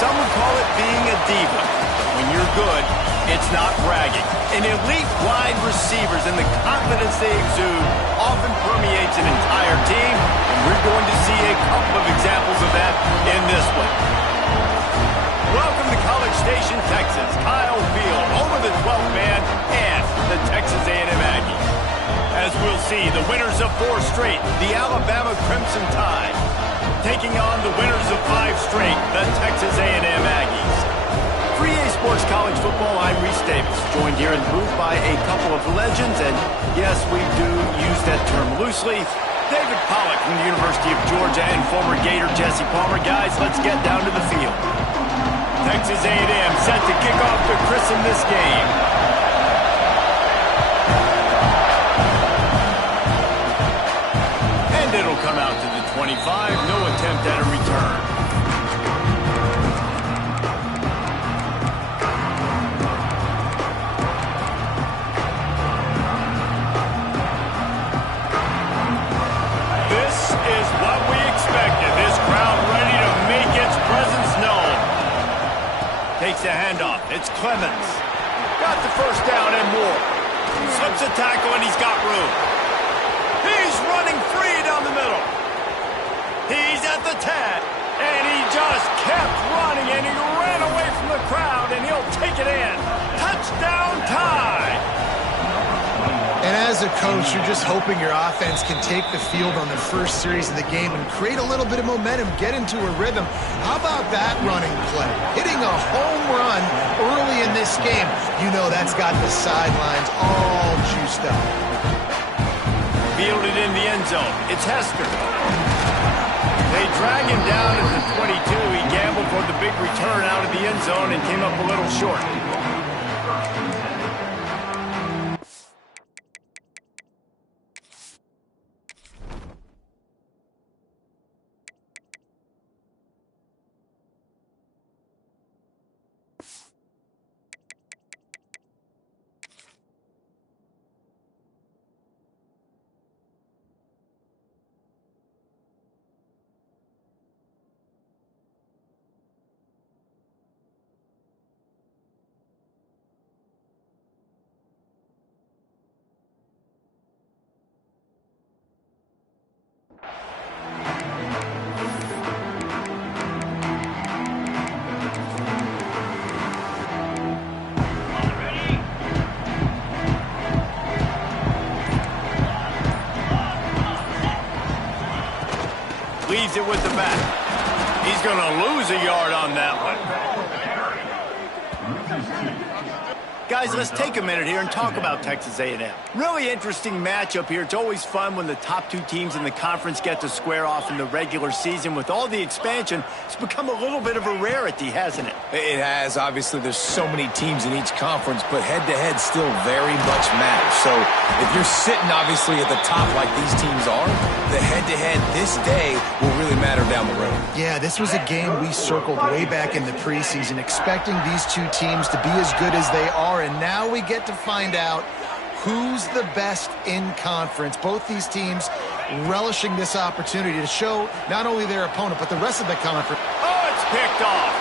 Some would call it being a diva. But when you're good, it's not bragging. And elite wide receivers and the confidence they exude often permeates an entire team, and we're going to see a couple of examples of that in this one. Welcome to College Station, Texas. Kyle Field over the 12th man and the Texas A&M Aggies. As we'll see, the winners of 4 straight, the Alabama Crimson Tide, taking on the winners of 5 straight, the Texas A&M Aggies. For EA Sports College Football, I'm Reese Davis, joined here in the booth by a couple of legends, and yes, we do use that term loosely. David Pollack from the University of Georgia and former Gator Jesse Palmer. Guys, let's get down to the field. Texas A&M set to kick off to christen this game. And it'll come out to the 25, no attempt at a return. This is what we expected. This crowd ready to make its presence known. Takes a handoff. It's Clemens. Got the first down and more. Slips a tackle and he's got room. He's running free down the middle. He's at the 10. And he just kept running and he ran away from the crowd and he'll take it in. Touchdown tie. And as a coach, you're just hoping your offense can take the field on the first series of the game and create a little bit of momentum, get into a rhythm. How about that running play? Hitting a home run early in this game. You know that's got the sidelines all juiced up. Fielded in the end zone. It's Hester. They drag him down at the 22. He gambled for the big return out of the end zone and came up a little short. He's going to lose a yard on that one. Guys, let's take a minute here and talk about Texas A&M. Really interesting matchup here. It's always fun when the top two teams in the conference get to square off in the regular season. With all the expansion, it's become a little bit of a rarity, hasn't it? It has. Obviously, there's so many teams in each conference, but head-to-head still very much matters. So if you're sitting, obviously, at the top like these teams are, the head-to-head this day will really matter down the road. Yeah, this was a game we circled way back in the preseason, expecting these two teams to be as good as they are, and now we get to find out who's the best in conference. Both these teams relishing this opportunity to show not only their opponent, but the rest of the conference. Oh, it's picked off.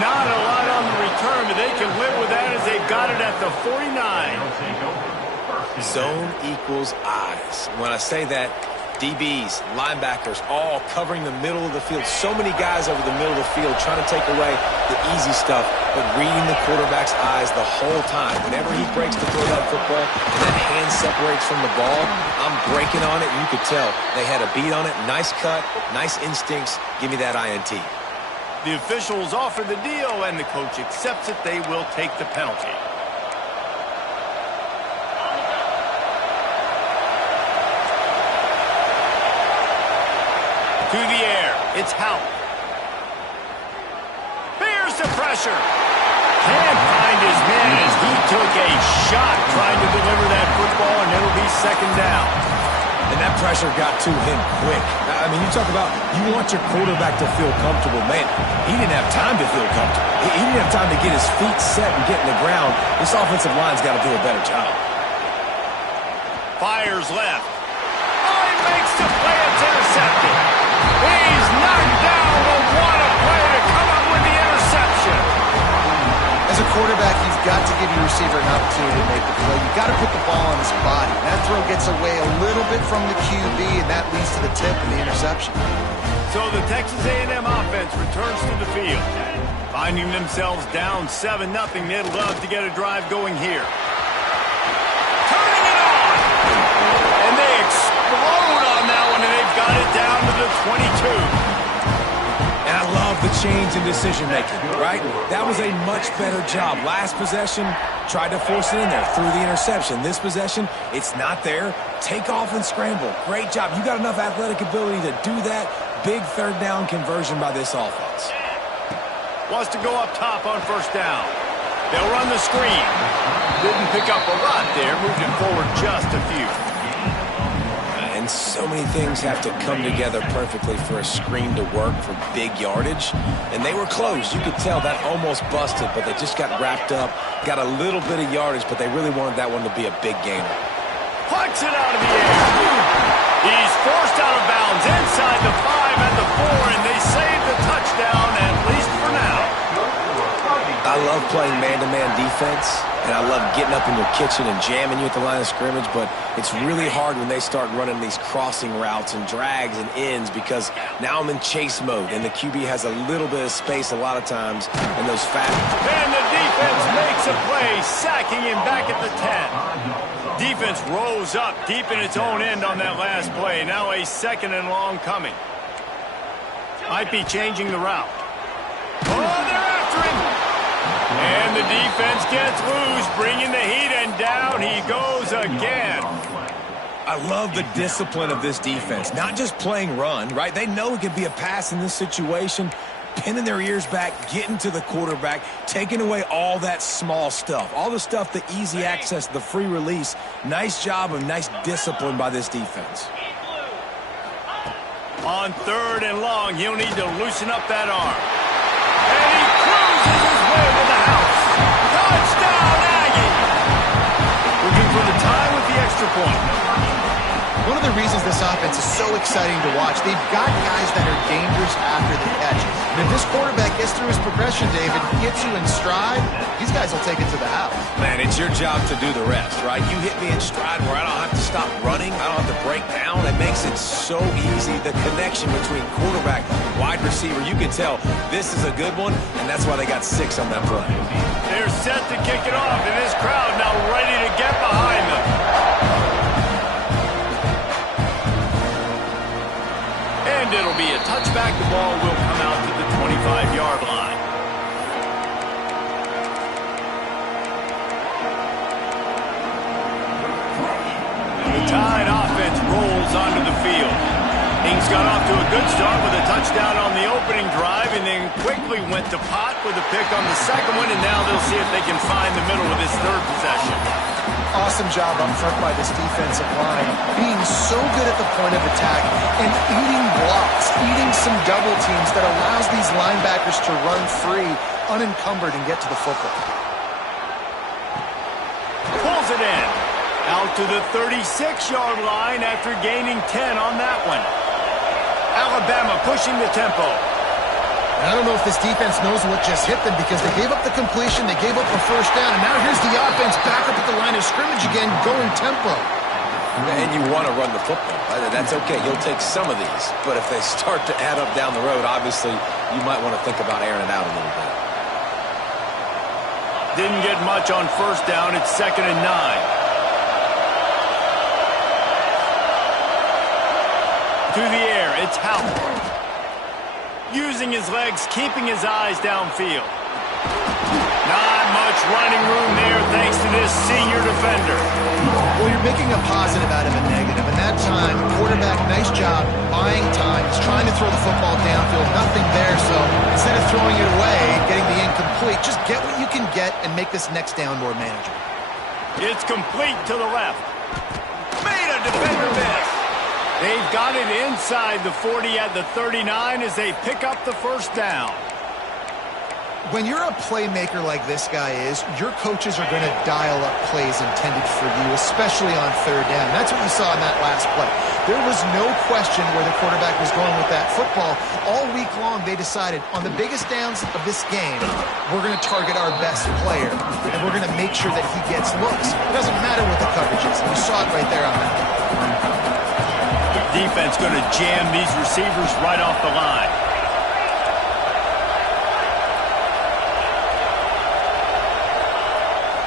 Not a lot on the return, but they can live with that as they got it at the 49. Zone equals eyes. When I say that, DBs, linebackers, all covering the middle of the field. So many guys over the middle of the field trying to take away the easy stuff, but reading the quarterback's eyes the whole time. Whenever he breaks to throw that football and that hand separates from the ball, I'm breaking on it. You could tell they had a beat on it. Nice cut, nice instincts. Give me that INT. The officials offer the deal, and the coach accepts it. They will take the penalty. To the air, it's Howell. Here's the pressure. Can't find his man as he took a shot trying to deliver that football, and it'll be second down. And that pressure got to him quick. I mean, you talk about you want your quarterback to feel comfortable. Man, he didn't have time to feel comfortable. He didn't have time to get his feet set and get in the ground. This offensive line's got to do a better job. Fires left. Oh, he makes the play. It's intercepted. He's knocked down, but what a play to come up with the interception. As a quarterback, you've got to give your receiver an opportunity to make the play. You've got to put the ball on his body. That throw gets away a little bit from the QB, and that leads to the tip and the interception. So the Texas A&M offense returns to the field. Finding themselves down 7-0, they'd love to get a drive going here. Turning it on! And they explode on that one, and they've got it down to the 22. And I love the change in decision-making, right? That was a much better job. Last possession, tried to force it in there, threw the interception. This possession, it's not there. Take off and scramble. Great job. You got enough athletic ability to do that. Big third down conversion by this offense. Wants to go up top on first down. They'll run the screen. Didn't pick up a lot there, moved it forward just a few. And so many things have to come together perfectly for a screen to work for big yardage. And they were close. You could tell that almost busted, but they just got wrapped up, got a little bit of yardage, but they really wanted that one to be a big gainer. Puts it out of the air. He's forced out of bounds inside the 5 and the 4, and they save the touchdown, at least for now. I love playing man-to-man defense, and I love getting up in your kitchen and jamming you at the line of scrimmage, but it's really hard when they start running these crossing routes and drags and ends because now I'm in chase mode, and the QB has a little bit of space a lot of times, and those fast... And the defense makes a play, sacking him back at the 10. Defense rose up deep in its own end on that last play. Now a second and long coming. Might be changing the route. Oh, they're after him. And the defense gets loose, bringing the heat, and down he goes again. I love the discipline of this defense. Not just playing run, right? They know it could be a pass in this situation, pinning their ears back, getting to the quarterback, taking away all that small stuff, all the stuff, the easy access, the free release. Nice job of nice discipline by this defense. On third and long, he'll need to loosen up that arm. And he cruises his way to the house. Touchdown, Aggie! Looking for the tie with the extra point. One of the reasons this offense is so exciting to watch, they've got guys that are dangerous after the catch. And if this quarterback gets through his progression, David, gets you in stride, these guys will take it to the house. Man, it's your job to do the rest, right? You hit me in stride where I don't have to stop running, I don't have to break down. It makes it so easy. The connection between quarterback, wide receiver, you can tell this is a good one, and that's why they got 6 on that play. They're set to kick it off, and this crowd now ready to get behind them. And it'll be a touchback. The ball will come 25-yard line. The Tide offense rolls onto the field. Ings got off to a good start with a touchdown on the opening drive and then quickly went to pot with a pick on the second one, and now they'll see if they can find the middle with this third possession. Awesome job up front by this defensive line, being so good at the point of attack and eating blocks, eating some double teams that allows these linebackers to run free, unencumbered, and get to the football. Pulls it in. Out to the 36-yard line after gaining 10 on that one. Alabama pushing the tempo. And I don't know if this defense knows what just hit them because they gave up the completion, they gave up a first down, and now here's the offense back up at the line of scrimmage again, going tempo. And you want to run the football. That's okay. You'll take some of these. But if they start to add up down the road, obviously you might want to think about airing it out a little bit. Didn't get much on first down. It's 2nd and 9. To the air, it's Howell. Using his legs, keeping his eyes downfield. Not much running room there thanks to this senior defender. Well, you're making a positive out of a negative. And that time, quarterback, nice job, buying time. He's trying to throw the football downfield. Nothing there, so instead of throwing it away, getting the incomplete, just get what you can get and make this next down more manageable. It's complete to the left. Made a defender miss. They've got it inside the 40 at the 39 as they pick up the first down. When you're a playmaker like this guy is, your coaches are going to dial up plays intended for you, especially on third down. That's what you saw in that last play. There was no question where the quarterback was going with that football. All week long, they decided on the biggest downs of this game, we're going to target our best player, and we're going to make sure that he gets looks. It doesn't matter what the coverage is. You saw it right there on that. Defense going to jam these receivers right off the line.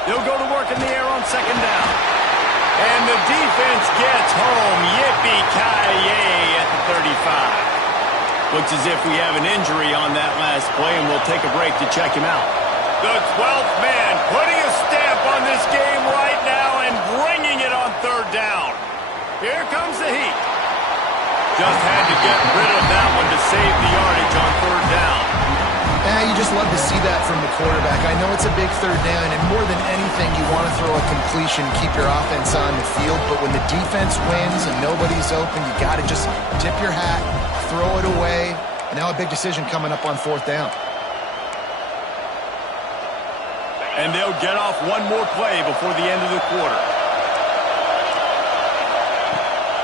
They'll go to work in the air on second down. And the defense gets home. Yippee-ki-yay at the 35. Looks as if we have an injury on that last play, and we'll take a break to check him out. The 12th man putting a stamp on this game right now and bringing it on third down. Here comes the heat. Just had to get rid of that one to save the yardage on third down. You just love to see that from the quarterback. I know it's a big third down, and more than anything, you want to throw a completion, keep your offense on the field, but when the defense wins and nobody's open, you got to just tip your hat, throw it away, and now a big decision coming up on fourth down. And they'll get off one more play before the end of the quarter.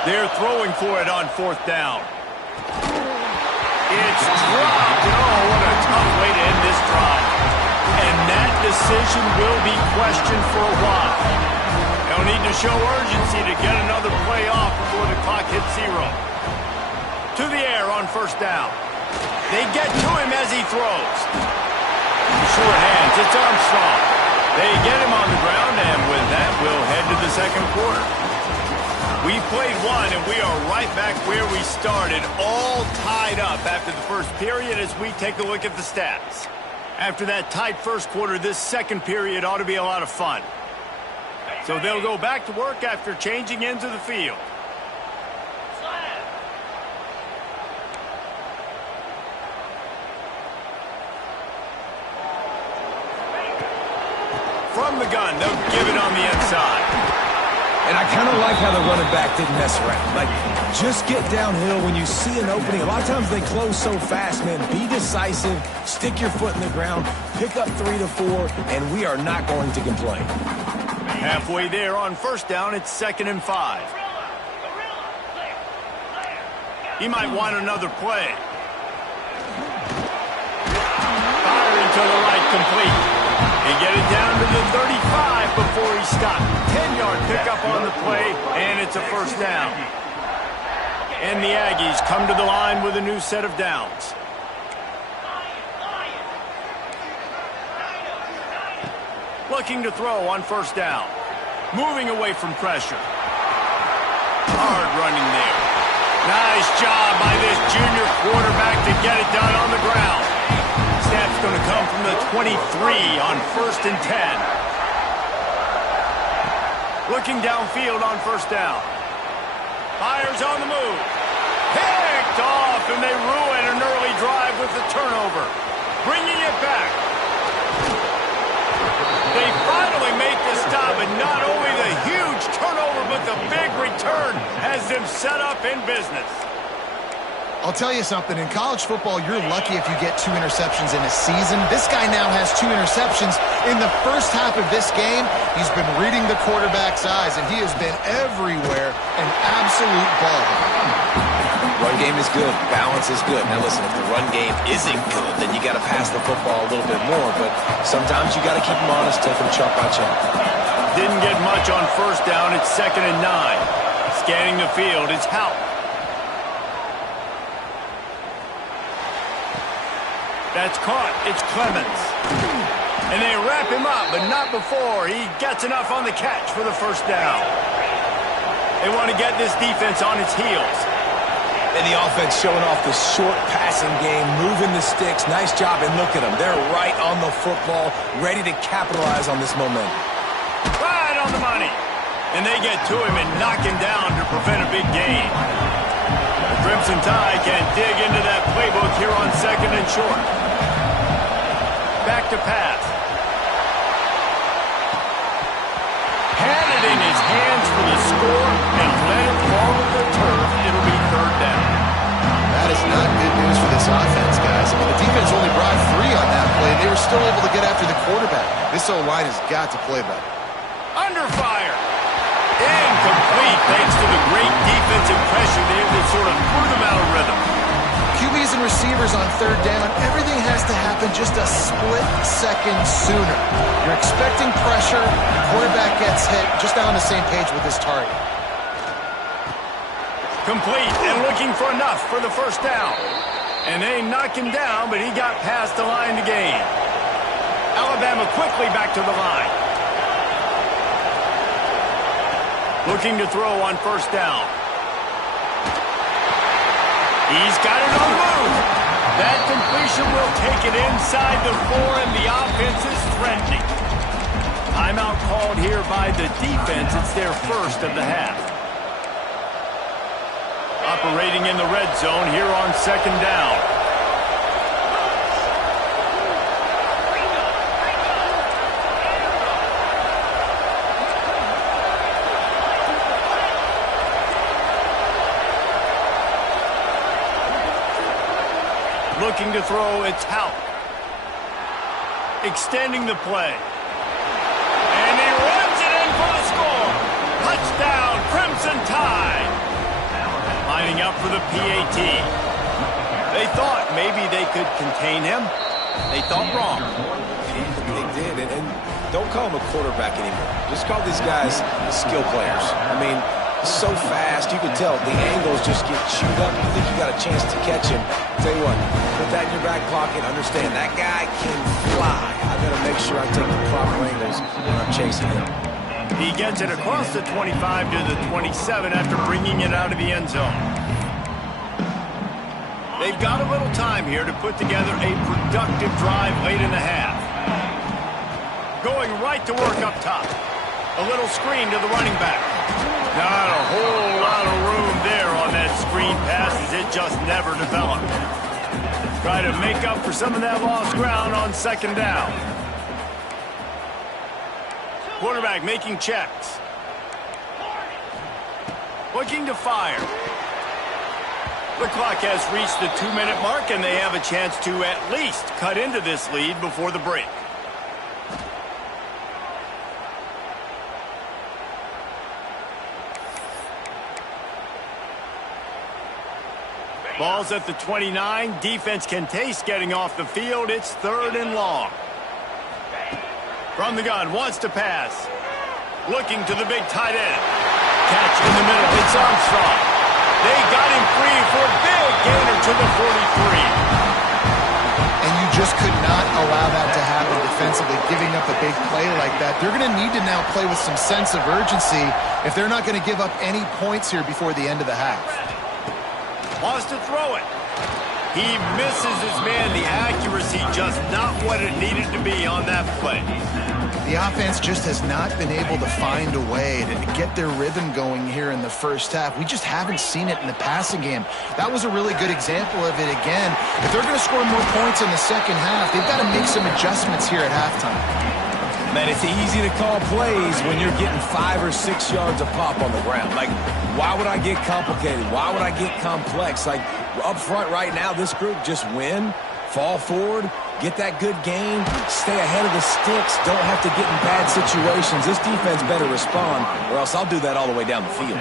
They're throwing for it on fourth down. It's dropped. Oh, what a tough way to end this drive. And that decision will be questioned for a while. They'll need to show urgency to get another play off before the clock hits 0. To the air on first down. They get to him as he throws. Short hands. It's Armstrong. They get him on the ground, and with that, we'll head to the second quarter. We played one, and we are right back where we started, all tied up after the first period as we take a look at the stats. After that tight first quarter, this second period ought to be a lot of fun. So they'll go back to work after changing into the field. From the gun, they'll give it on the inside. And I kind of like how the running back didn't mess around. Like, just get downhill when you see an opening. A lot of times they close so fast, man. Be decisive, stick your foot in the ground, pick up 3 to 4, and we are not going to complain. Halfway there on first down, it's 2nd and 5. He might want another play. Firing to the right, complete. They get it down to the 35 before he stopped. 10-yard pickup on the play, and it's a first down. And the Aggies come to the line with a new set of downs. Looking to throw on first down. Moving away from pressure. Hard running there. Nice job by this junior quarterback to get it done on the ground. 23 on 1st and 10. Looking downfield on 1st down. Fires on the move. Picked off, and they ruin an early drive with the turnover. Bringing it back. They finally make the stop, and not only the huge turnover, but the big return has them set up in business. I'll tell you something, in college football, you're lucky if you get 2 interceptions in a season. This guy now has 2 interceptions. In the first half of this game, he's been reading the quarterback's eyes, and he has been everywhere, an absolute ball. Run game is good. Balance is good. Now listen, if the run game isn't good, then you got to pass the football a little bit more, but sometimes you got to keep them honest, take them chunk by chunk. Didn't get much on 1st down. It's 2nd and 9. Scanning the field, it's Houck. That's caught. It's Clemens. And they wrap him up, but not before he gets enough on the catch for the 1st down. They want to get this defense on its heels. And the offense showing off the short passing game, moving the sticks. Nice job, and look at them. They're right on the football, ready to capitalize on this momentum. Right on the money. And they get to him and knock him down to prevent a big gain. The Crimson Tide can dig into that playbook here on 2nd and short. Back to pass. Had it in his hands for the score and let it fall to the turf. It'll be 3rd down. That is not good news for this offense, guys. I mean, the defense only brought 3 on that play, and they were still able to get after the quarterback. This O-line has got to play better. Under fire. Incomplete thanks to the great defensive pressure there that sort of threw them out of rhythm. QBs and receivers on 3rd down, everything has to happen just a split second sooner. You're expecting pressure, the quarterback gets hit, just not on the same page with his target. Complete and looking for enough for the 1st down. And they knock him down, but he got past the line to gain. Alabama quickly back to the line. Looking to throw on 1st down. He's got it on the move. That completion will take it inside the 4, and the offense is threatening. Timeout called here by the defense. It's their 1st of the half. Operating in the red zone here on 2nd down. Looking to throw, it's Houck. Extending the play. And he runs it in for the score. Touchdown, Crimson Tide. Lining up for the PAT. They thought maybe they could contain him. They thought wrong. They did, and don't call him a quarterback anymore. Just call these guys skill players. I mean, so fast, you can tell the angles just get chewed up. You think you got a chance to catch him. Tell you what, put that in your back pocket. Understand, that guy can fly. I got to make sure I take the proper angles when I'm chasing him. He gets it across the 25 to the 27 after bringing it out of the end zone. They've got a little time here to put together a productive drive late in the half. Going right to work up top. A little screen to the running back. Not a whole lot of room there on that screen pass as it just never developed. Try to make up for some of that lost ground on 2nd down. Quarterback making checks. Looking to fire. The clock has reached the 2-minute mark, and they have a chance to at least cut into this lead before the break. Ball's at the 29. Defense can taste getting off the field. It's 3rd and long. From the gun, wants to pass. Looking to the big tight end. Catch in the middle. It's Armstrong. They got him free for a big gainer to the 43. And you just could not allow that to happen defensively, giving up a big play like that. They're going to need to now play with some sense of urgency if they're not going to give up any points here before the end of the half. Wants to throw it. He misses his man. The accuracy accuracy just not what it needed to be on that play. The offense just has not been able to find a way to get their rhythm going here in the first half. We just haven't seen it in the passing game. That was a really good example of it again. If they're going to score more points in the second half, they've got to make some adjustments here at halftime. Man, it's easy to call plays when you're getting 5 or 6 yards a pop on the ground. Like, why would I get complicated? Why would I get complex? Like, up front right now, this group just win, fall forward, get that good gain, stay ahead of the sticks, don't have to get in bad situations. This defense better respond, or else I'll do that all the way down the field.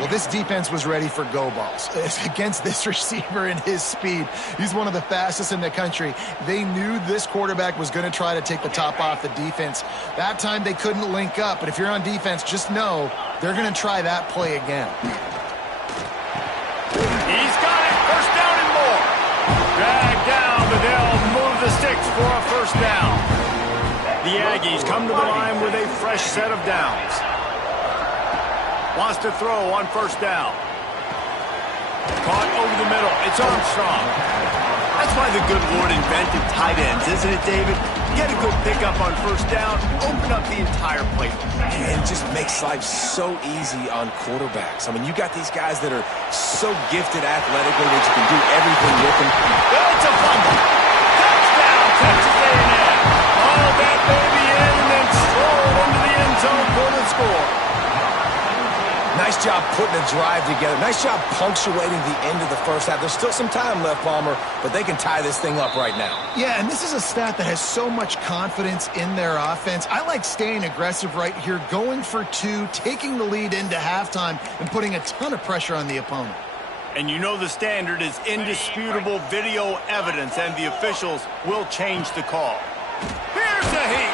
Well, this defense was ready for go balls. Against this receiver and his speed, he's one of the fastest in the country. They knew this quarterback was going to try to take the top off the defense. That time they couldn't link up, but if you're on defense, just know they're going to try that play again. He's got it. First down and more. Drag down, but they'll move the sticks for a first down. The Aggies come to the line with a fresh set of downs. Wants to throw on first down. Caught over the middle. It's Armstrong. That's why the good Lord invented tight ends, isn't it, David? Get a good pickup on first down, open up the entire playbook. And it just makes life so easy on quarterbacks. I mean, you got these guys that are so gifted athletically that you can do everything with them. It's a fumble. Touchdown, Texas A&M. Oh, that baby in and then strolled into the end zone for the score. Nice job putting a drive together. Nice job punctuating the end of the first half. There's still some time left, Palmer, but they can tie this thing up right now. Yeah, and this is a staff that has so much confidence in their offense. I like staying aggressive right here, going for 2, taking the lead into halftime, and putting a ton of pressure on the opponent. And you know the standard is indisputable video evidence, and the officials will change the call. Here's the heat.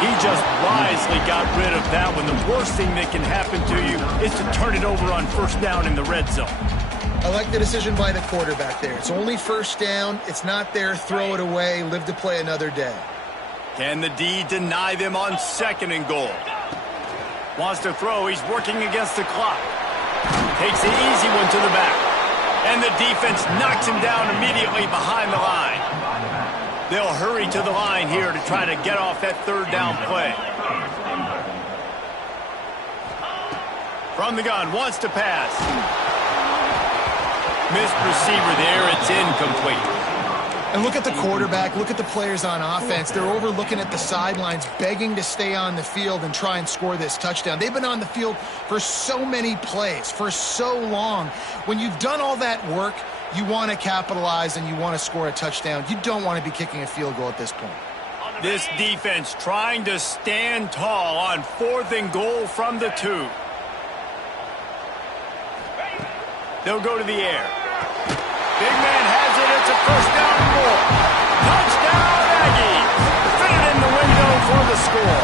He just wisely got rid of that one. The worst thing that can happen to you is to turn it over on first down in the red zone. I like the decision by the quarterback there. It's only first down. It's not there. Throw it away. Live to play another day. Can the D deny them on second and goal? Wants to throw. He's working against the clock. Takes the easy one to the back. And the defense knocks him down immediately behind the line. They'll hurry to the line here to try to get off that third down play. From the gun, wants to pass. Missed receiver there, it's incomplete. And look at the quarterback, look at the players on offense. They're overlooking at the sidelines, begging to stay on the field and try and score this touchdown. They've been on the field for so many plays, for so long. When you've done all that work, you want to capitalize and you want to score a touchdown. You don't want to be kicking a field goal at this point. This defense trying to stand tall on fourth and goal from the 2. They'll go to the air. Big man has it. It's a first down and more. Touchdown, Aggie. Fit it in the window for the score.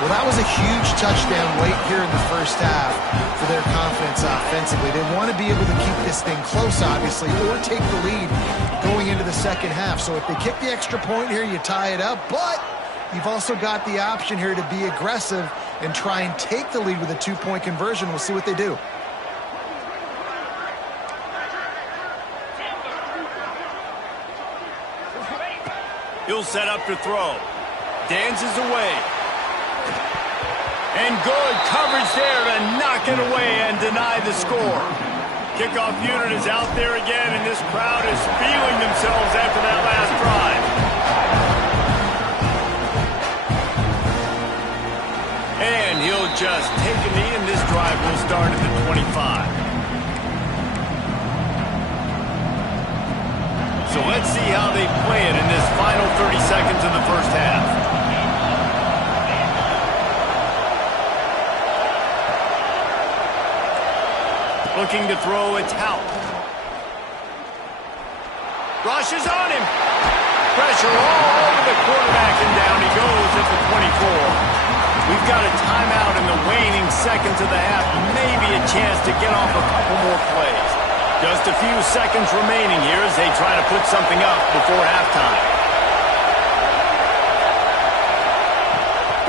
Well, that was a huge touchdown late here in the first half for their confidence offensively. They want to be able to keep this thing close, obviously, or take the lead going into the second half. So if they kick the extra point here, you tie it up. But you've also got the option here to be aggressive and try and take the lead with a 2-point conversion. We'll see what they do. He'll set up to throw. Dances away. And good coverage there to knock it away and deny the score. Kickoff unit is out there again, and this crowd is feeling themselves after that last drive. And he'll just take a knee, and this drive will start at the 25. So let's see how they play it in this final 30 seconds of the first half. Looking to throw, it's Houck. Rush is on him. Pressure all over the quarterback, and down he goes at the 24. We've got a timeout in the waning seconds of the half. Maybe a chance to get off a couple more plays. Just a few seconds remaining here as they try to put something up before halftime.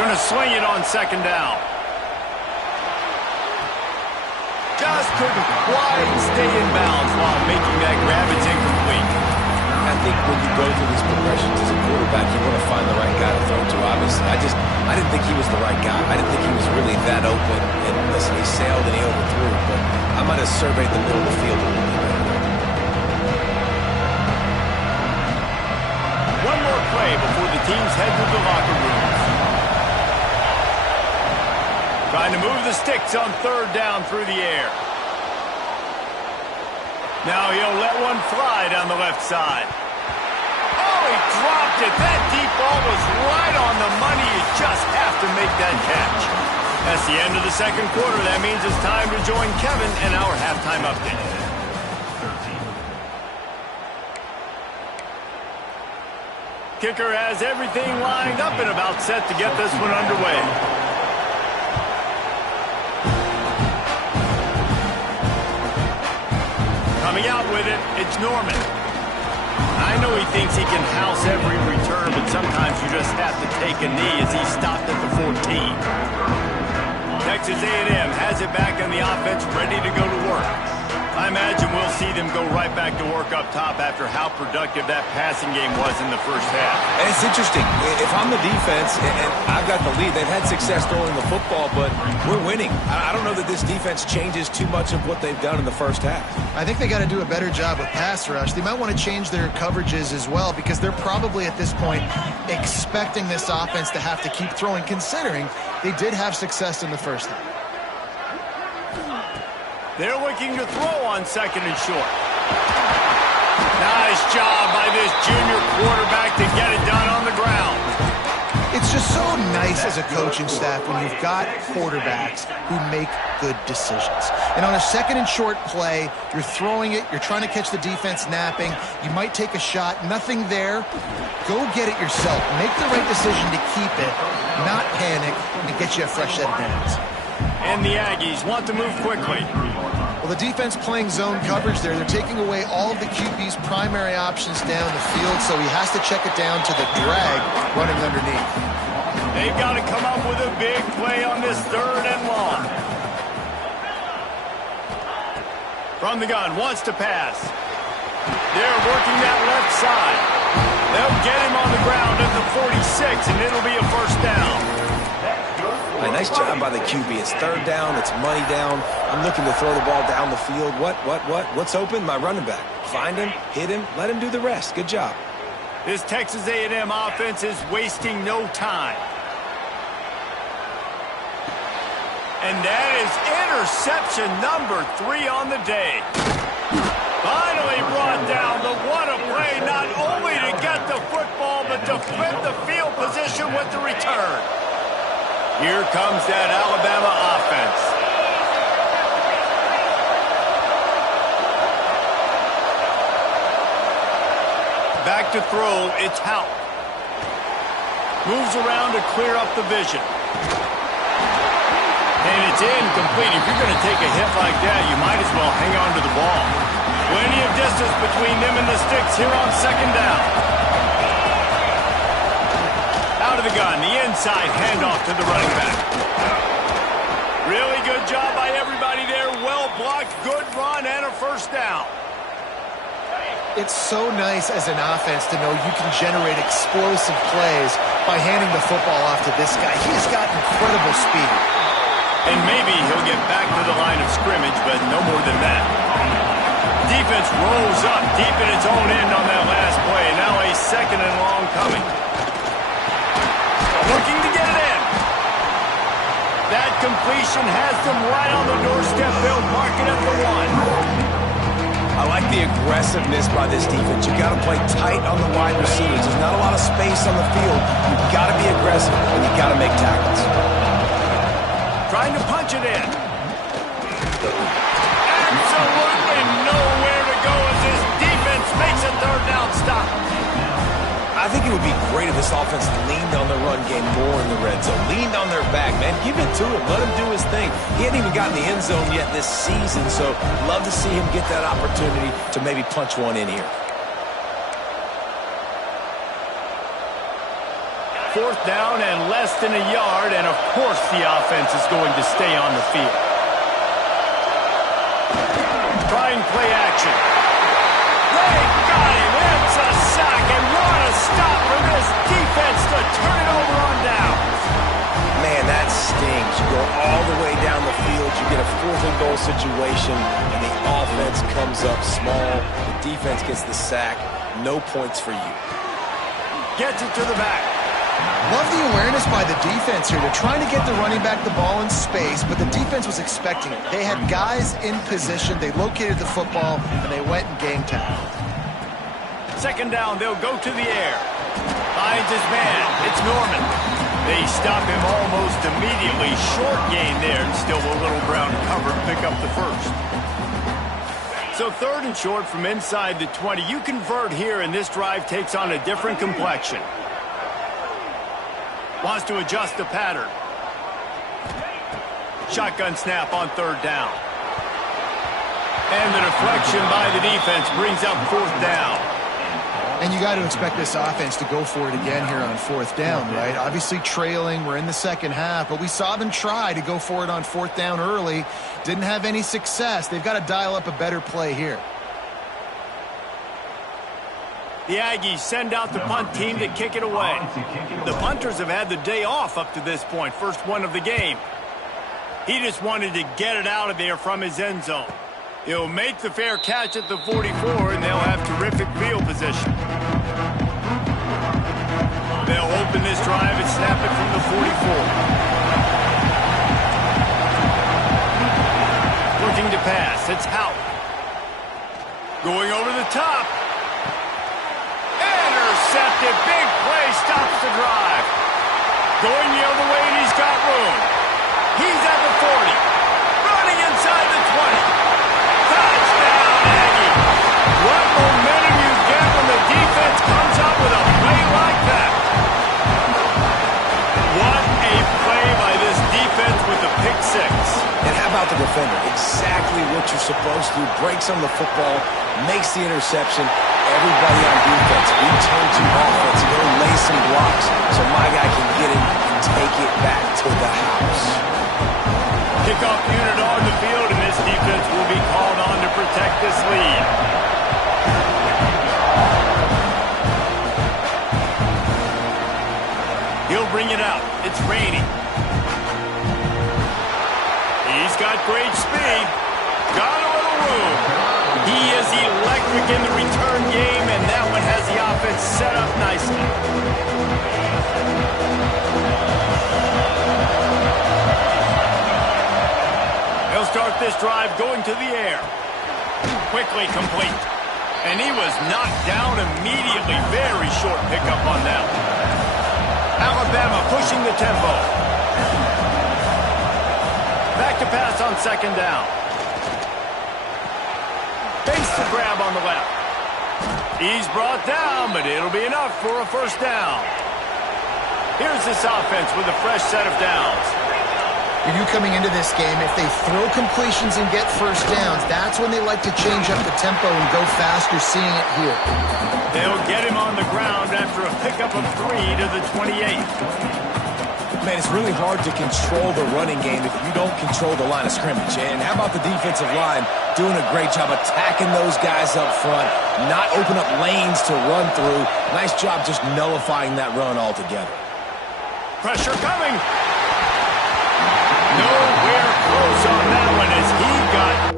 Gonna swing it on second down. Just couldn't quite stay in bounds while making that grab. It's incomplete. go through these progressions as a quarterback, you want to find the right guy to throw to, obviously. I didn't think he was the right guy. I didn't think he was really that open. And listen, he sailed and he overthrew, but I might have surveyed the middle of the field a little bit better. One more play before the teams head to the locker rooms. Trying to move the sticks on third down through the air. Now he'll let one fly down the left side. Oh, he dropped it. That deep ball was right on the money. You just have to make that catch. That's the end of the second quarter. That means it's time to join Kevin and our halftime update. Kicker has everything lined up and about set to get this one underway. Coming out with it, it's Norman. I know he thinks he can house every return, but sometimes you just have to take a knee as he stopped at the 14. Texas A&M has it back in the offense, ready to go to work. I imagine we'll see them go right back to work up top after how productive that passing game was in the first half. And it's interesting. If I'm the defense and I've got the lead, they've had success throwing the football, but we're winning. I don't know that this defense changes too much of what they've done in the first half. I think they got to do a better job with pass rush. They might want to change their coverages as well because they're probably at this point expecting this offense to have to keep throwing, considering they did have success in the first half. They're looking to throw on second and short. Nice job by this junior quarterback to get it done on the ground. It's just so nice as a coaching staff when you've got quarterbacks who make good decisions. And on a second and short play, you're throwing it, you're trying to catch the defense napping, you might take a shot, nothing there. Go get it yourself. Make the right decision to keep it, not panic, and get you a fresh set of downs. And the Aggies want to move quickly. Well, the defense playing zone coverage there. They're taking away all of the QB's primary options down the field, so he has to check it down to the drag running underneath. They've got to come up with a big play on this third and long. From the gun, wants to pass. They're working that left side. They'll get him on the ground at the 46, and it'll be a first down. Nice job by the QB. It's third down. It's money down. I'm looking to throw the ball down the field. What's open? My running back. Find him, hit him, let him do the rest. Good job. This Texas A&M offense is wasting no time. And that is interception number 3 on the day. Finally brought down. The what a play, not only to get the football, but to flip the field position with the return. Here comes that Alabama offense. Back to throw, it's Houck. Moves around to clear up the vision. And it's incomplete. If you're going to take a hit like that, you might as well hang on to the ball. Plenty of distance between them and the sticks here on second down. Out of the gun, the inside handoff to the running back. Really good job by everybody there. Well blocked, good run, and a first down. It's so nice as an offense to know you can generate explosive plays by handing the football off to this guy. He's got incredible speed. And maybe he'll get back to the line of scrimmage, but no more than that. Defense rolls up deep in its own end on that last play. Now a second and long coming. Looking to get it in. That completion has them right on the doorstep. They'll mark it at the 1. I like the aggressiveness by this defense. You've got to play tight on the wide receivers. There's not a lot of space on the field. You've got to be aggressive, and you've got to make tackles. Trying to punch it in. Absolutely nowhere to go as this defense makes a third down stop. I think it would be great if this offense leaned on the run game more in the red zone. Leaned on their back, man. Give it to him. Let him do his thing. He hadn't even gotten the end zone yet this season, so love to see him get that opportunity to maybe punch one in here. Fourth down and less than a yard, and of course the offense is going to stay on the field. Trying play action. They got him. It's a sack, and 4th and goal situation, and the offense comes up small. The defense gets the sack. No points for you. Gets it to the back. Love the awareness by the defense here. They're trying to get the running back the ball in space, but the defense was expecting it. They had guys in position. They located the football, and they went and game tackled. 2nd down, they'll go to the air. Finds his man. It's Norman. They stop him almost immediately. Short gain there, and still a little ground cover to pick up the first. So 3rd and short from inside the 20. You convert here, and this drive takes on a different complexion. Wants to adjust the pattern. Shotgun snap on 3rd down. And the deflection by the defense brings up 4th down. And you got to expect this offense to go for it again here on 4th down, right? Obviously trailing, we're in the 2nd half, but we saw them try to go for it on 4th down early. Didn't have any success. They've got to dial up a better play here. The Aggies send out the punt team to kick it away. The punters have had the day off up to this point, first one of the game. He just wanted to get it out of there from his end zone. He'll make the fair catch at the 44, and they'll have terrific field position. They'll open this drive and snap it from the 44. Looking to pass, it's Houck. Going over the top. Intercepted, big play, stops the drive. Going the other way, and he's got room. He's at the 40. Running inside the 20. Touchdown, Aggie. What momentum you get when the defense comes up with a play like that. What a play by this defense with the pick 6. And how about the defender? Exactly what you're supposed to do. Breaks on the football, makes the interception. Everybody on defense, we turn to offense. Go lay some blocks so my guy can get it and take it back to the house. Kickoff unit on the field, and this defense will be called on to protect this lead. He'll bring it out. It's Rainey. He's got great speed. Got a little room. He is electric in the return game, and that one has the offense set up nicely. He'll start this drive going to the air. Quickly complete. And he was knocked down immediately. Very short pickup on that one. Alabama pushing the tempo. Back to pass on 2nd down. Face the grab on the left. He's brought down, but it'll be enough for a 1st down. Here's this offense with a fresh set of downs. For you coming into this game, if they throw completions and get 1st downs, that's when they like to change up the tempo and go faster, seeing it here. They'll get him on the ground after a pickup of 3 to the 28. Man, it's really hard to control the running game if you don't control the line of scrimmage. And how about the defensive line doing a great job attacking those guys up front, not open up lanes to run through. Nice job just nullifying that run altogether. Pressure coming. Nowhere close on that one as he got...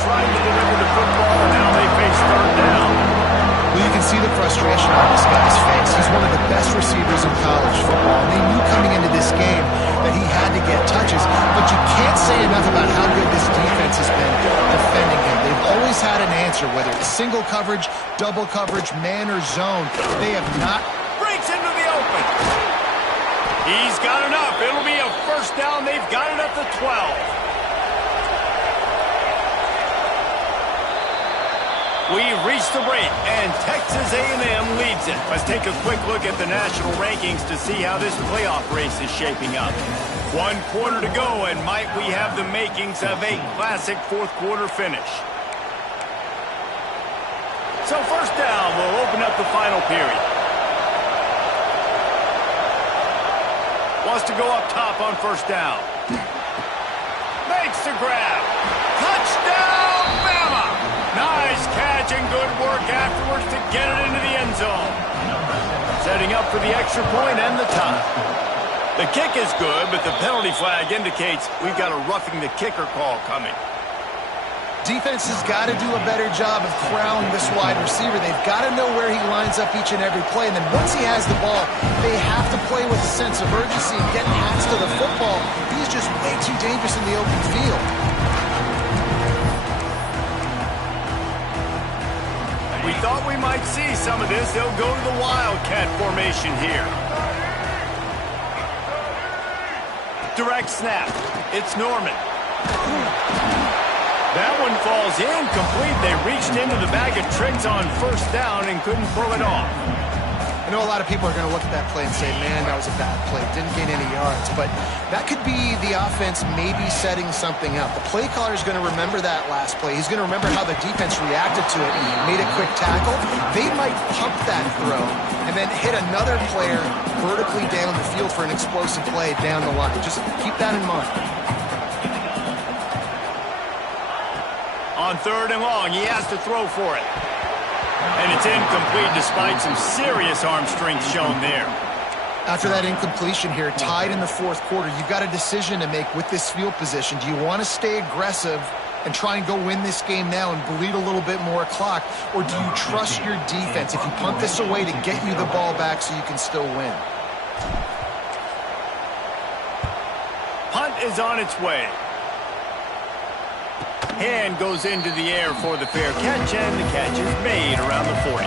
trying to deliver the football, and now they face 3rd down. Well, you can see the frustration on this guy's face. He's one of the best receivers in college football, and they knew coming into this game that he had to get touches, but you can't say enough about how good this defense has been defending him. They've always had an answer, whether it's single coverage, double coverage, man or zone. They have not... Breaks into the open. He's got enough. It'll be a 1st down. They've got it at the 12. We've reached the break, and Texas A&M leads it. Let's take a quick look at the national rankings to see how this playoff race is shaping up. 1 quarter to go, and might we have the makings of a classic 4th quarter finish. So 1st down will open up the final period. Wants to go up top on first down. Makes the grab. Touchdown, Bama! Nice catch and good work afterwards to get it into the end zone. Setting up for the extra point and the tie. The kick is good, but the penalty flag indicates we've got a roughing the kicker call coming. Defense has got to do a better job of corralling this wide receiver. They've got to know where he lines up each and every play. And then once he has the ball, they have to play with a sense of urgency and get hats to the football. He's just way too dangerous in the open field. We thought we might see some of this. They'll go to the Wildcat formation here. Direct snap. It's Norman. That one falls incomplete. They reached into the bag of tricks on first down and couldn't pull it off. I know a lot of people are going to look at that play and say, man, that was a bad play. Didn't gain any yards. But that could be the offense maybe setting something up. The play caller is going to remember that last play. He's going to remember how the defense reacted to it, made a quick tackle. They might pump that throw and then hit another player vertically down the field for an explosive play down the line. Just keep that in mind. On third and long, he has to throw for it. And it's incomplete despite some serious arm strength shown there. After that incompletion here, tied in the fourth quarter, you've got a decision to make with this field position. Do you want to stay aggressive and try and go win this game now and bleed a little bit more clock? Or do you trust your defense if you punt this away to get you the ball back so you can still win? Punt is on its way. Hand goes into the air for the fair catch, and the catch is made around the 40.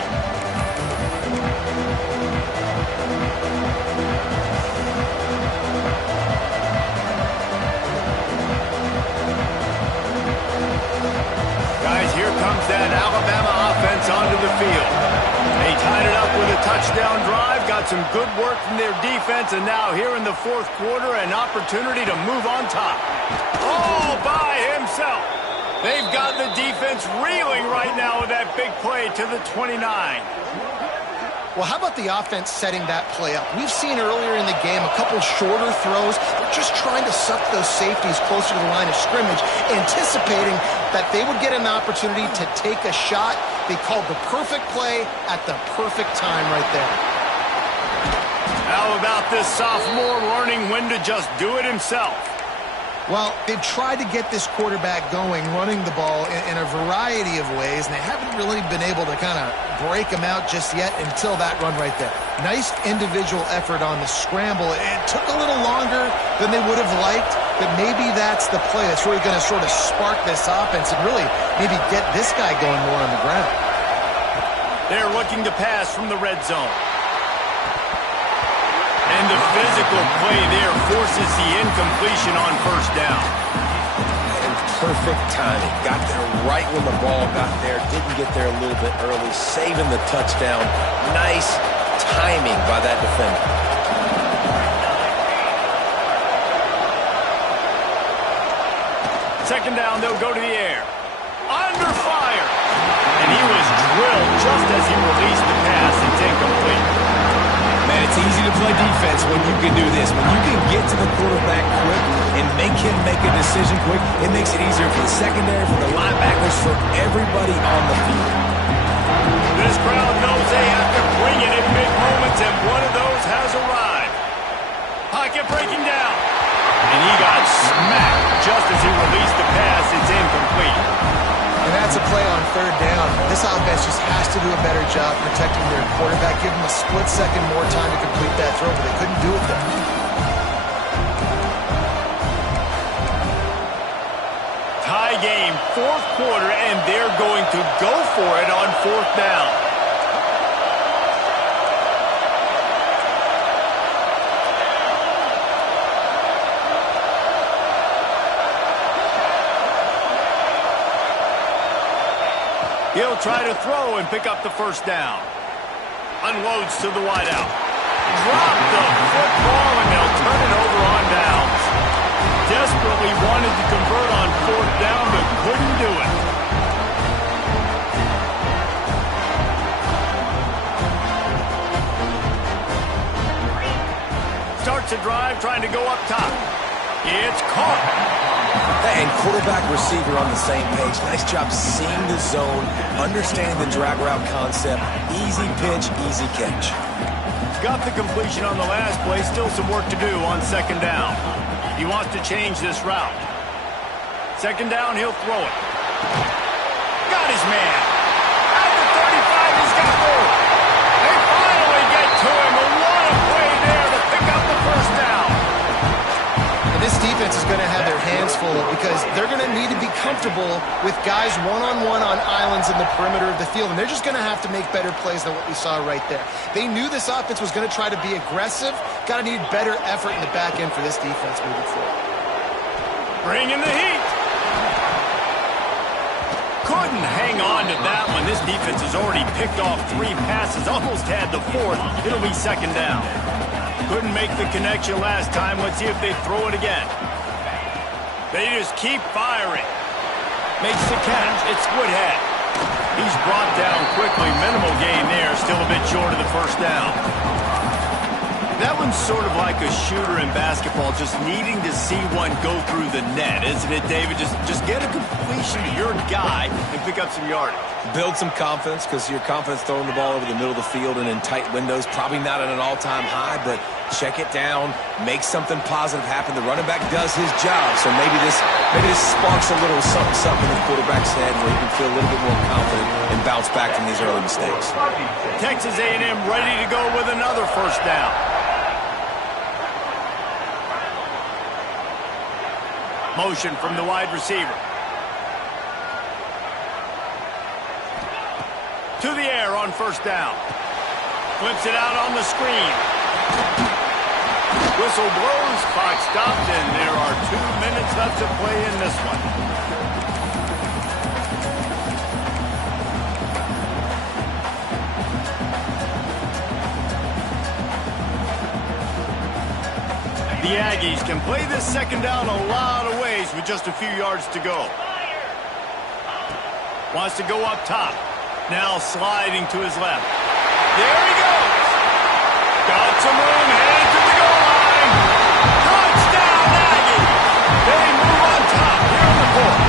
Guys, here comes that Alabama offense onto the field. They tied it up with a touchdown drive, got some good work from their defense, and now here in the fourth quarter, an opportunity to move on top. All by himself. They've got the defense reeling right now with that big play to the 29. Well, how about the offense setting that play up? We've seen earlier in the game a couple shorter throws. They're just trying to suck those safeties closer to the line of scrimmage, anticipating that they would get an opportunity to take a shot. They called the perfect play at the perfect time right there. How about this sophomore learning when to just do it himself? Well, they've tried to get this quarterback going, running the ball in a variety of ways, and they haven't really been able to kind of break him out just yet until that run right there. Nice individual effort on the scramble. It took a little longer than they would have liked, but maybe that's the play that's really going to sort of spark this offense and really maybe get this guy going more on the ground. They're looking to pass from the red zone. And the physical play there forces the incompletion on first down. And perfect timing. Got there right when the ball got there. Didn't get there a little bit early. Saving the touchdown. Nice timing by that defender. Second down, they'll go to the air. Under fire. And he was drilled just as he released the pass. It's incomplete. Man, it's easy to play defense when you can do this. When you can get to the quarterback quick and make him make a decision quick, it makes it easier for the secondary, for the linebackers, for everybody on the field. This crowd knows they have to bring it in big moments, and one of those has arrived. Pocket breaking down. And he got smacked just as he released the pass. It's incomplete. And that's a play on third down. This offense just has to do a better job protecting their quarterback. Give them a split second more time to complete that throw, but they couldn't do it there. Tie game, fourth quarter, and they're going to go for it on fourth down. He'll try to throw and pick up the first down. Unloads to the wideout. Drop the football, and they'll turn it over on downs. Desperately wanted to convert on fourth down, but couldn't do it. Starts a drive trying to go up top. It's caught. And quarterback, receiver on the same page. Nice job seeing the zone, understanding the drag route concept. Easy pitch, easy catch. Got the completion on the last play. Still some work to do on second down. He wants to change this route. Second down, he'll throw it. Got his man. At the 35, he's got more. They finally get to him. What a play there to pick up the first down. And this defense is going to have their hands full because they're going to need to be comfortable with guys one-on-one on islands in the perimeter of the field, and they're just going to have to make better plays than what we saw right there. They knew this offense was going to try to be aggressive. Got to need better effort in the back end for this defense moving forward. Bring in the heat. Couldn't hang on to that one. This defense has already picked off 3 passes, almost had the 4th. It'll be second down. Couldn't make the connection last time. Let's see if they throw it again. They just keep firing. Makes the catch. It's Woodhead. He's brought down quickly. Minimal gain there. Still a bit short of the first down. That one's sort of like a shooter in basketball, just needing to see one go through the net, isn't it, David? Just get a completion to your guy and pick up some yardage. Build some confidence, because your confidence throwing the ball over the middle of the field and in tight windows, probably not at an all-time high, but check it down, make something positive happen. The running back does his job, so maybe this sparks a little something in the quarterback's head where he can feel a little bit more confident and bounce back from these early mistakes. Texas A&M ready to go with another first down. Motion from the wide receiver. To the air on first down. Flips it out on the screen. Whistle blows, clock stopped, and there are 2 minutes left to play in this one. The Aggies can play this second down a lot of ways with just a few yards to go. Wants to go up top. Now sliding to his left. There he goes. Got some room, headed to the goal line. Touchdown, Aggies. They move on top here on the board.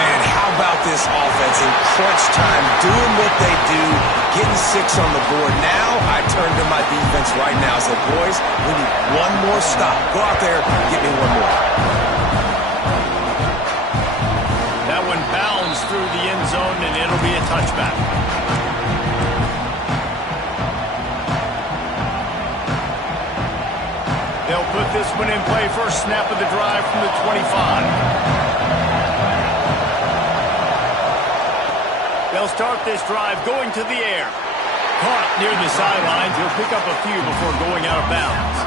Man, how about this offense in crunch time, doing what they do, getting 6 on the board. Now I turn to my defense right now and say, boys, we need one more stop. Go out there and get me one more. That one bounds through the end zone, and it'll be a touchback. They'll put this one in play. First snap of the drive from the 25. They'll start this drive going to the air. Caught near the sidelines. He'll pick up a few before going out of bounds.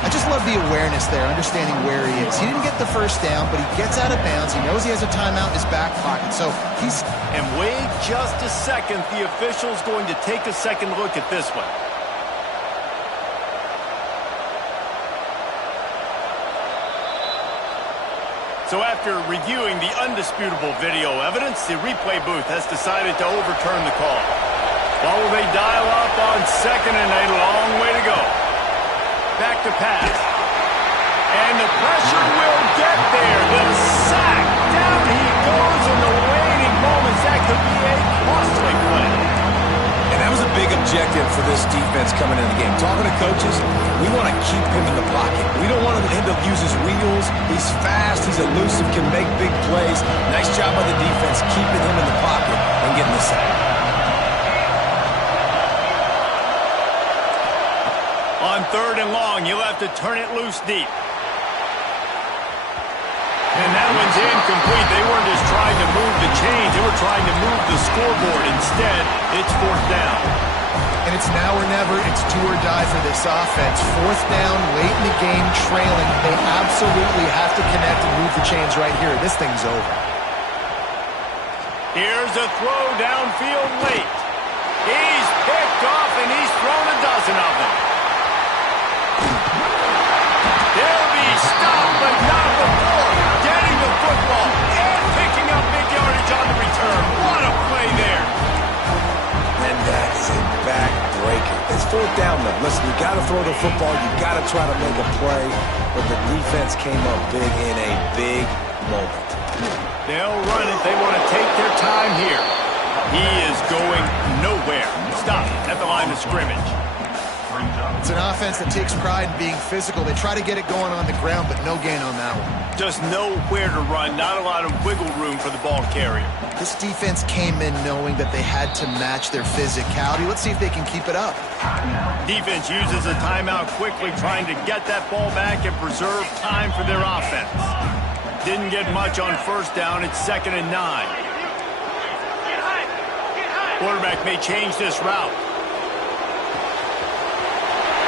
I just love the awareness there, understanding where he is. He didn't get the first down, but he gets out of bounds. He knows he has a timeout in his back pocket, so he's... And wait just a second. The official's going to take a second look at this one. So after reviewing the undisputable video evidence, the replay booth has decided to overturn the call. Well, will they dial up on second and a long way to go? Back to pass. And the pressure will get there. The sack. Down he goes in the waning moments. That could be a costly play. And that was a big objective for this defense coming into the game. Talking to coaches, we want to keep him in the pocket. We don't want him to use his wheels. He's fast, he's elusive, can make big plays. Nice job by the defense keeping him in the pocket and getting the sack. On third and long, you'll have to turn it loose deep. And that one's incomplete. They weren't just trying to move the chains. They were trying to move the scoreboard. Instead, it's fourth down. And it's now or never. It's do or die for this offense. Fourth down, late in the game, trailing. They absolutely have to connect and move the chains right here. This thing's over. Here's a throw downfield late. He's picked off, and he's thrown a dozen of them. They'll be stopped, but not before getting the football and picking up big yardage on the return. What a play there. And that is a backbreaker. It's fourth down, though. Listen, you got to throw the football, you got to try to make a play. But the defense came up big in a big moment. They'll run it. They want to take their time here. He is going nowhere. Stop at the line of scrimmage. It's an offense that takes pride in being physical. They try to get it going on the ground, but no gain on that one. Just nowhere to run. Not a lot of wiggle room for the ball carrier. This defense came in knowing that they had to match their physicality. Let's see if they can keep it up. Defense uses a timeout quickly, trying to get that ball back and preserve time for their offense. Didn't get much on first down. It's 2nd and 9. Quarterback may change this route.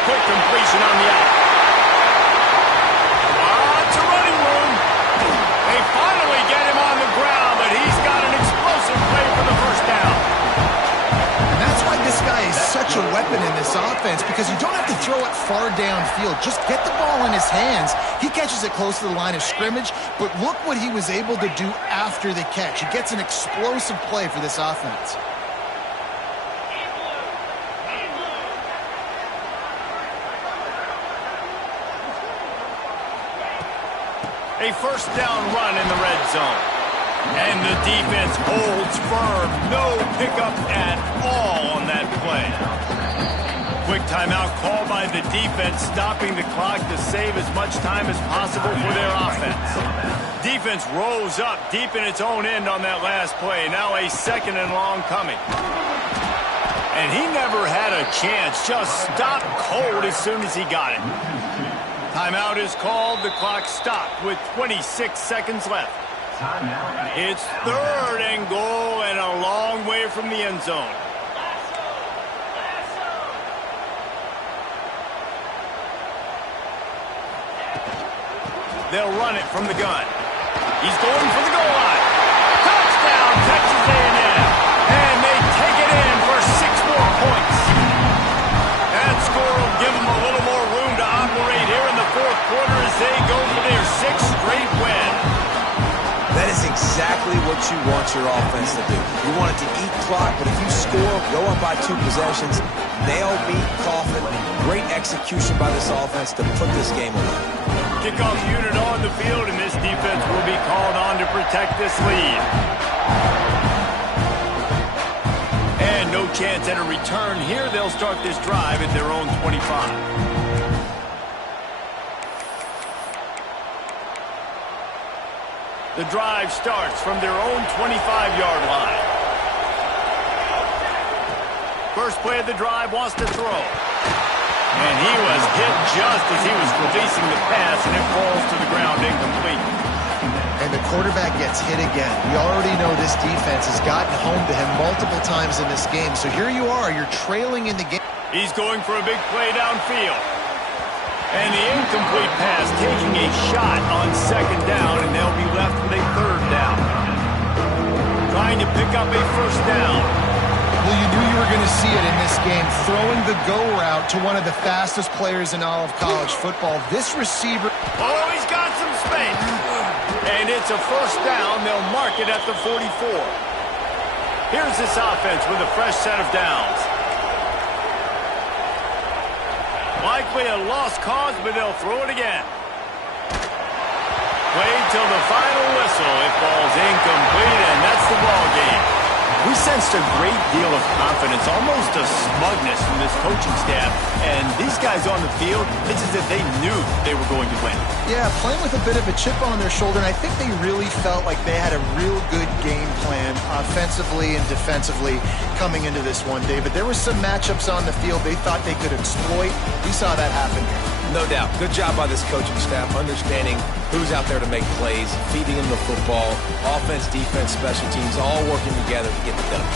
Quick completion on the out. Lots of running room. They finally get him on the ground, but he's got an explosive play for the first down. And that's why this guy is such a weapon in this offense, because you don't have to throw it far downfield. Just get the ball in his hands. He catches it close to the line of scrimmage, but look what he was able to do after the catch. He gets an explosive play for this offense. A first down run in the red zone. And the defense holds firm. No pickup at all on that play. Quick timeout called by the defense, stopping the clock to save as much time as possible for their offense. Defense rolls up deep in its own end on that last play. Now a 2nd and long coming. And he never had a chance. Just stopped cold as soon as he got it. Timeout is called. The clock stopped with 26 seconds left. It's 3rd and goal and a long way from the end zone. They'll run it from the gun. He's going for the goal line. Touchdown, Texas A&M. And they take it in for 6 more points. That score will give them a little more room to operate here in the 4th quarter as they go for their 6th straight win. That is exactly what you want your offense to do. You want it to eat clock, but if you score, go up by 2 possessions, nail, beat, coffin. Great execution by this offense to put this game away. Kickoff unit on the field, and this defense will be called on to protect this lead. And no chance at a return here. They'll start this drive at their own 25. The drive starts from their own 25-yard line. First play of the drive, wants to throw. And he was hit just as he was releasing the pass, and it falls to the ground incomplete. And the quarterback gets hit again. We already know this defense has gotten home to him multiple times in this game. So here you are, you're trailing in the game. He's going for a big play downfield. And the incomplete pass taking a shot on 2nd down, and they'll be left with a 3rd down. Trying to pick up a first down. Well, you knew you were going to see it in this game, throwing the go route to one of the fastest players in all of college football. This receiver... Oh, he's got some space. And it's a first down. They'll mark it at the 44. Here's this offense with a fresh set of downs. Likely a lost cause, but they'll throw it again. Played till the final whistle. It falls incomplete, and that's the ball game. We sensed a great deal of confidence, almost a smugness from this coaching staff. And these guys on the field, it's as if they knew they were going to win. Yeah, playing with a bit of a chip on their shoulder, and I think they really felt like they had a real good game plan offensively and defensively coming into this one, David. There were some matchups on the field they thought they could exploit. We saw that happen here. No doubt. Good job by this coaching staff, understanding who's out there to make plays, feeding them the football, offense, defense, special teams, all working together to get it done.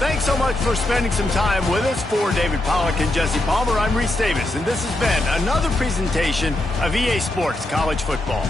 Thanks so much for spending some time with us. For David Pollack and Jesse Palmer, I'm Reese Davis, and this has been another presentation of EA Sports College Football.